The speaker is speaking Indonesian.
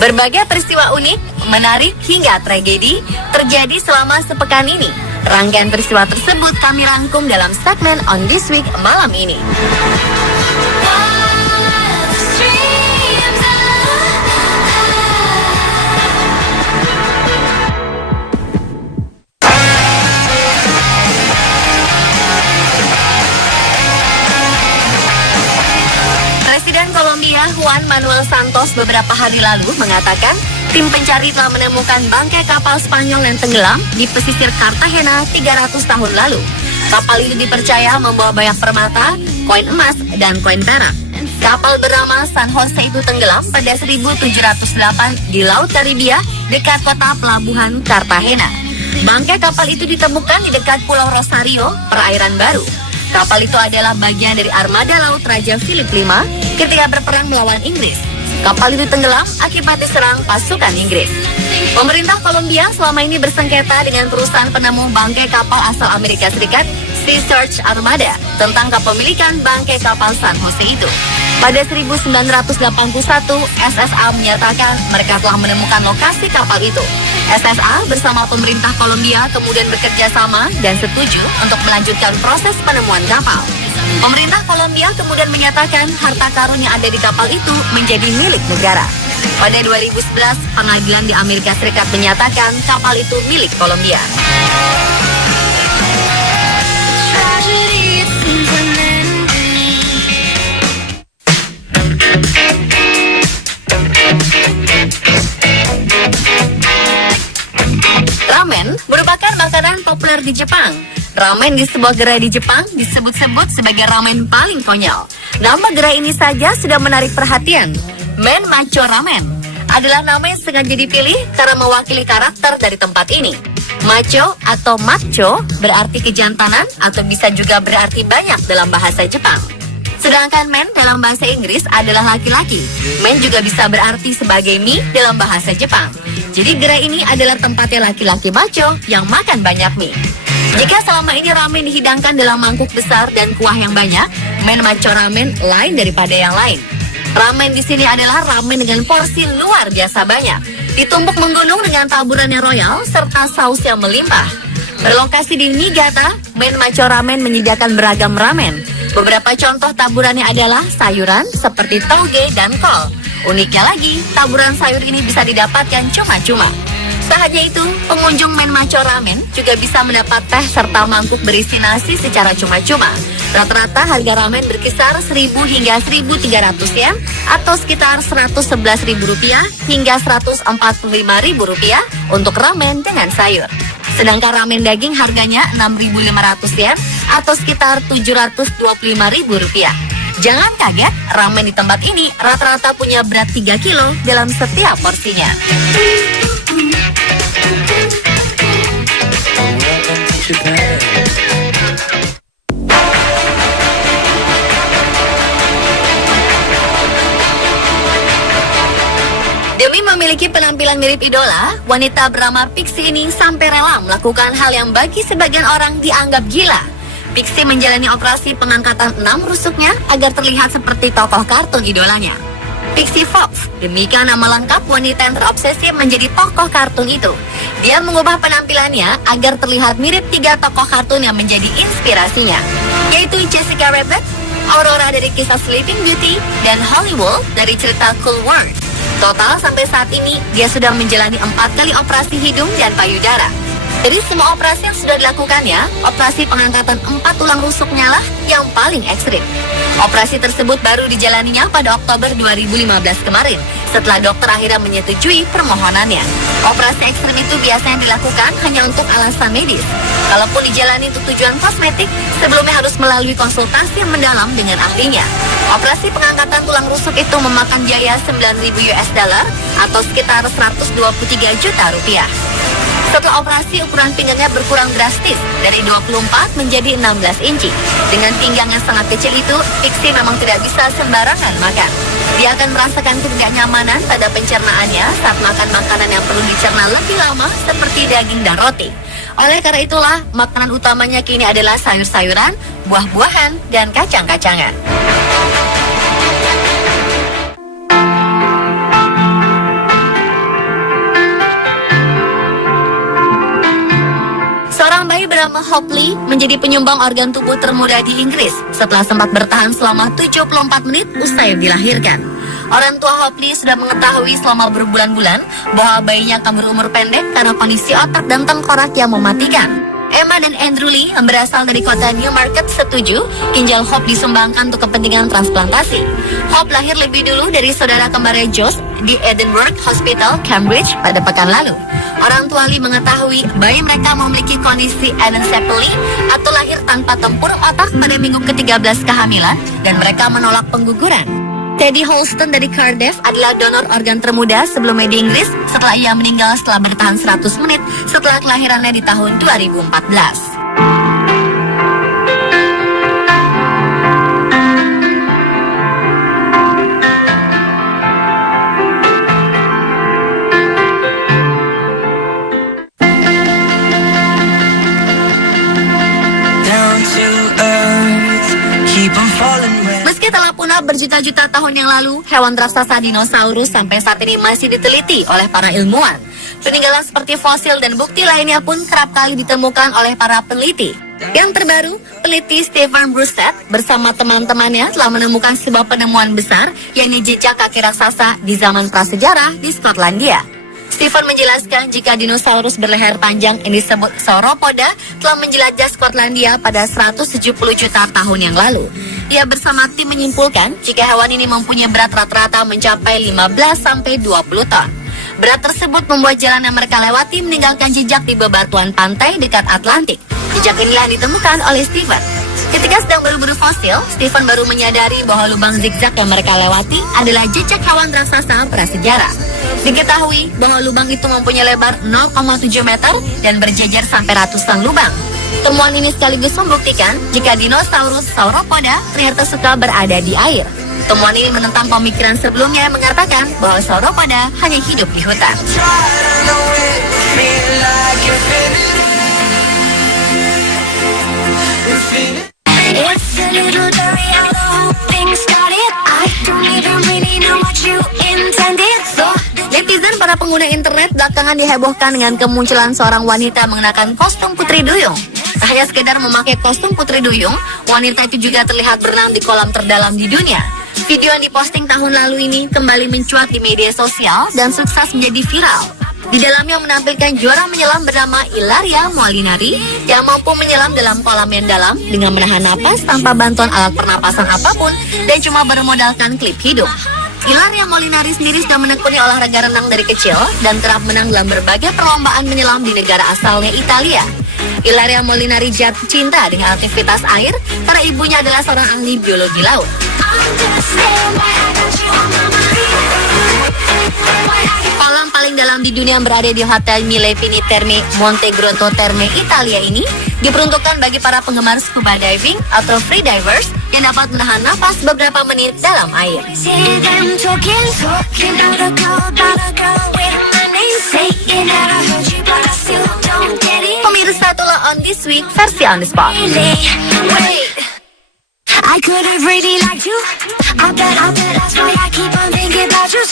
Berbagai peristiwa unik, menarik hingga tragedi terjadi selama sepekan ini. Rangkaian peristiwa tersebut kami rangkum dalam segmen On This Week malam ini. Presiden Kolombia Juan Manuel Santos beberapa hari lalu mengatakan tim pencari telah menemukan bangkai kapal Spanyol yang tenggelam di pesisir Cartagena 300 tahun lalu. Kapal itu dipercaya membawa banyak permata, koin emas, dan koin perak. Kapal bernama San Jose itu tenggelam pada 1708 di Laut Karibia dekat kota pelabuhan Cartagena. Bangkai kapal itu ditemukan di dekat Pulau Rosario, perairan baru. Kapal itu adalah bagian dari armada laut Raja Philip V ketika berperang melawan Inggris. Kapal itu tenggelam akibat diserang pasukan Inggris. Pemerintah Kolombia selama ini bersengketa dengan perusahaan penemu bangkai kapal asal Amerika Serikat, Sea Search Armada, tentang kepemilikan bangkai kapal San Jose itu. Pada 1981, SSA menyatakan mereka telah menemukan lokasi kapal itu. SSA bersama pemerintah Kolombia kemudian bekerja sama dan setuju untuk melanjutkan proses penemuan kapal. Pemerintah Kolombia kemudian menyatakan harta karun yang ada di kapal itu menjadi milik negara. Pada 2011, pengadilan di Amerika Serikat menyatakan kapal itu milik Kolombia. Ramen merupakan makanan populer di Jepang. Ramen di sebuah gerai di Jepang disebut-sebut sebagai ramen paling konyol. Nama gerai ini saja sudah menarik perhatian. Men Macho Ramen adalah nama yang sengaja dipilih karena mewakili karakter dari tempat ini. Macho atau macho berarti kejantanan atau bisa juga berarti banyak dalam bahasa Jepang. Sedangkan men dalam bahasa Inggris adalah laki-laki. Men juga bisa berarti sebagai mie dalam bahasa Jepang. Jadi gerai ini adalah tempatnya laki-laki macho yang makan banyak mie. Jika selama ini ramen dihidangkan dalam mangkuk besar dan kuah yang banyak, men macho ramen lain daripada yang lain. Ramen di sini adalah ramen dengan porsi luar biasa banyak, ditumpuk menggunung dengan taburan yang royal serta saus yang melimpah. Berlokasi di Niigata, men macho ramen menyediakan beragam ramen. Beberapa contoh taburannya adalah sayuran seperti toge dan kol. Uniknya lagi, taburan sayur ini bisa didapatkan cuma-cuma. Tak hanya itu, pengunjung Men Macho Ramen juga bisa mendapat teh serta mangkuk berisi nasi secara cuma-cuma. Rata-rata harga ramen berkisar 1.000 hingga 1.300 yen atau sekitar Rp111.000 hingga Rp145.000 untuk ramen dengan sayur. Sedangkan ramen daging harganya 6.500 yen atau sekitar Rp725.000. Jangan kaget, ramen di tempat ini rata-rata punya berat 3 kilo dalam setiap porsinya. Demi memiliki penampilan mirip idola, wanita bernama Pixie ini sampai rela melakukan hal yang bagi sebagian orang dianggap gila. Pixie menjalani operasi pengangkatan 6 rusuknya agar terlihat seperti tokoh kartun idolanya. Pixie Fox, demikian nama lengkap wanita yang terobsesi menjadi tokoh kartun itu. Dia mengubah penampilannya agar terlihat mirip 3 tokoh kartun yang menjadi inspirasinya, yaitu Jessica Rabbit, Aurora dari kisah Sleeping Beauty, dan Hollywood dari cerita Cool World. Total sampai saat ini, dia sudah menjalani 4 kali operasi hidung dan payudara. Dari semua operasi yang sudah dilakukannya, operasi pengangkatan 4 tulang rusuknya lah yang paling ekstrim. Operasi tersebut baru dijalaninya pada Oktober 2015 kemarin, setelah dokter akhirnya menyetujui permohonannya. Operasi ekstrim itu biasanya dilakukan hanya untuk alasan medis. Kalaupun dijalani untuk tujuan kosmetik, sebelumnya harus melalui konsultasi yang mendalam dengan ahlinya. Operasi pengangkatan tulang rusuk itu memakan biaya $9.000 atau sekitar Rp123 juta. Setelah operasi, ukuran pinggangnya berkurang drastis dari 24 menjadi 16 inci. Dengan pinggang yang sangat kecil itu, Pixie memang tidak bisa sembarangan makan. Dia akan merasakan ketidaknyamanan pada pencernaannya saat makan makanan yang perlu dicerna lebih lama seperti daging dan roti. Oleh karena itulah, makanan utamanya kini adalah sayur-sayuran, buah-buahan, dan kacang-kacangan. bernama Hopley menjadi penyumbang organ tubuh termuda di Inggris setelah sempat bertahan selama 74 menit usai dilahirkan. Orang tua Hopley sudah mengetahui selama berbulan-bulan bahwa bayinya akan berumur pendek karena kondisi otak dan tengkorak yang mematikan. Emma dan Andrew Lee yang berasal dari kota Newmarket setuju ginjal Hope disumbangkan untuk kepentingan transplantasi. Hope lahir lebih dulu dari saudara kembarnya Josh di Edinburgh Hospital, Cambridge pada pekan lalu. Orang tua Lee mengetahui bayi mereka memiliki kondisi anencephaly atau lahir tanpa tempurung otak pada minggu ke-13 kehamilan dan mereka menolak pengguguran. Teddy Holston dari Cardiff adalah donor organ termuda sebelumnya di Inggris setelah ia meninggal setelah bertahan 100 menit setelah kelahirannya di tahun 2014. Meski telah punah berjuta-juta tahun yang lalu, hewan raksasa dinosaurus sampai saat ini masih diteliti oleh para ilmuwan. Peninggalan seperti fosil dan bukti lainnya pun kerap kali ditemukan oleh para peneliti. Yang terbaru, peneliti Stephen Brusset bersama teman-temannya telah menemukan sebuah penemuan besar, yakni jejak kaki raksasa di zaman prasejarah di Skotlandia. Stephen menjelaskan jika dinosaurus berleher panjang yang disebut Sauropoda telah menjelajah Skotlandia pada 170 juta tahun yang lalu. Ia bersama tim menyimpulkan jika hewan ini mempunyai berat rata-rata mencapai 15-20 ton. Berat tersebut membuat jalan yang mereka lewati meninggalkan jejak di bebatuan pantai dekat Atlantik. Jejak inilah yang ditemukan oleh Stephen. Ketika sedang berburu fosil, Stephen baru menyadari bahwa lubang zigzag yang mereka lewati adalah jejak hewan raksasa prasejarah. Diketahui bahwa lubang itu mempunyai lebar 0,7 meter dan berjejer sampai ratusan lubang. Temuan ini sekaligus membuktikan jika dinosaurus Sauropoda ternyata suka berada di air. Temuan ini menentang pemikiran sebelumnya yang mengatakan bahwa Sauropoda hanya hidup di hutan. Netizen para pengguna internet belakangan dihebohkan dengan kemunculan seorang wanita mengenakan kostum putri duyung. Tak hanya sekedar memakai kostum putri duyung, wanita itu juga terlihat berenang di kolam terdalam di dunia. Video yang diposting tahun lalu ini kembali mencuat di media sosial dan sukses menjadi viral. Di dalamnya menampilkan juara menyelam bernama Ilaria Molinari yang mampu menyelam dalam kolam yang dalam dengan menahan napas tanpa bantuan alat pernapasan apapun dan cuma bermodalkan klip hidung. Ilaria Molinari sendiri sudah menekuni olahraga renang dari kecil dan kerap menang dalam berbagai perlombaan menyelam di negara asalnya Italia. Ilaria Molinari jatuh cinta dengan aktivitas air karena ibunya adalah seorang ahli biologi laut. Kolam paling dalam di dunia yang berada di Hotel Mille Fini Terme Monte Grotto Terme, Italia ini diperuntukkan bagi para penggemar scuba diving atau free divers yang dapat menahan napas beberapa menit dalam air. Pemirsa, itulah On This Week versi On The Spot. I could have really liked you. I bet that's why I keep on thinking about you.